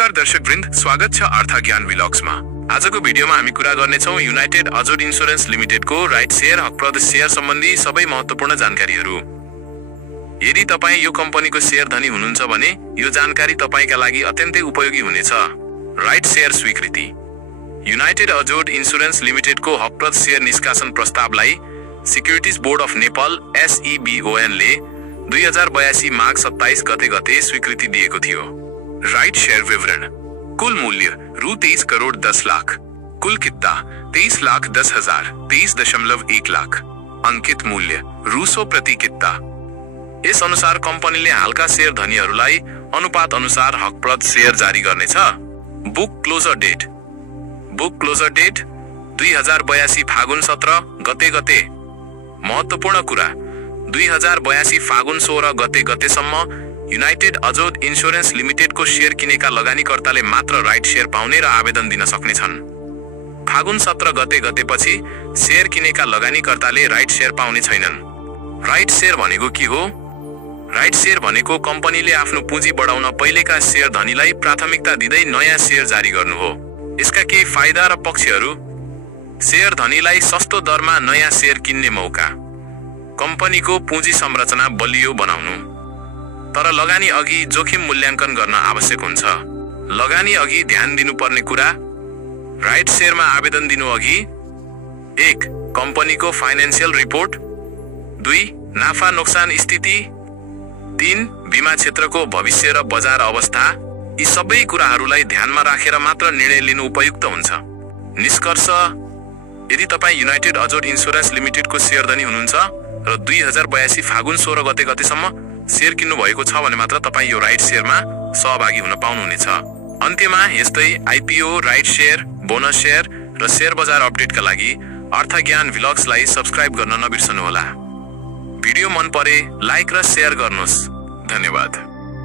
नमस्कार दर्शकवृन्द, स्वागत छ अर्थ ज्ञान व्लग्समा। आजको भिडियोमा हामी कुरा गर्नेछौँ युनाइटेड अजोड इन्स्योरेन्स लिमिटेडको राइट शेयर हकप्रद शेयर सम्बन्धी सबै महत्त्वपूर्ण जानकारीहरू। यदि तपाईँ यो कम्पनीको शेयर धनी हुनुहुन्छ भने यो जानकारी तपाईका लागि अत्यन्तै उपयोगी हुनेछ। राइट शेयर स्वीकृति। युनाइटेड अजोड इन्स्योरेन्स लिमिटेडको हकप्रद शेयर निष्कासन प्रस्तावलाई सिक्युरिटिज बोर्ड अफ नेपाल SEBON ले 2082 माघ 27 गते स्वीकृति दिएको थियो। राइट शेयर विवरण। कुल मूल्य रु 23 करोड 10 लाख। कुल किता 23,10,000 23.1 लाख। अंकित मूल्य रु 100 प्रति किता। यस अनुसार कम्पनीले हालका शेयर धनीहरूलाई अनुपात अनुसार हकप्रद शेयर जारी गर्नेछ। Book closure date. Book closure date 2082 फागुन 17 गते। महत्त्वपूर्ण कुरा 2082 फागुन 16 गतेसम्म युनाइटेड अजोड इन्स्योरेन्स लिमिटेडको शेयर किनेका लगानीकर्ताले मात्र राइट शेयर पाउने र आवेदन दिन सक्नेछन्। फागुन 17 गतेपछि शेयर किनेका लगानीकर्ताले राइट शेयर पाउने छैनन्। राइट शेयर भनेको के हो? राइट शेयर भनेको कम्पनीले आफ्नो पुँजी बढाउन पहिलेका शेयर धनीलाई प्राथमिकता दिँदै नयाँ शेयर जारी गर्नु हो। यसका केही फाइदा र पक्षहरू। शेयर धनीलाई सस्तो दरमा नयाँ शेयर किन्ने मौका। कम्पनीको पुँजी संरचना बलियो बनाउनु। तर लगानी अघि जोखिम मूल्याङ्कन गर्न आवश्यक हुन्छ। लगानी अघि ध्यान दिनुपर्ने कुरा। राइट शेयरमा आवेदन दिनु अघि 1. कम्पनीको फाइनेन्शियल रिपोर्ट। 2. नाफा नोक्सान स्थिति। 3. बीमा क्षेत्रको भविष्य र बजार अवस्था। यी सबै कुराहरूलाई ध्यानमा राखेर मात्र निर्णय लिनु उपयुक्त हुन्छ। निष्कर्ष, यदि तपाईँ युनाइटेड अजोड इन्स्योरेन्स लिमिटेडको शेयर धनी हुनुहुन्छ र 2082 फागुन 16 गतेसम्म शेयर किन्नु भएको छ भने मात्र तपाईँ यो राइट शेयरमा सहभागी हुन पाउनुहुनेछ। अन्त्यमा यस्तै IPO, right share, bonus share र शेयर बजार अपडेटका लागि अर्थ ज्ञान व्लग्सलाई सब्स्क्राइब गर्न नबिर्सनुहोला। भिडियो मन परे लाइक र शेयर गर्नुहोस्। धन्यवाद।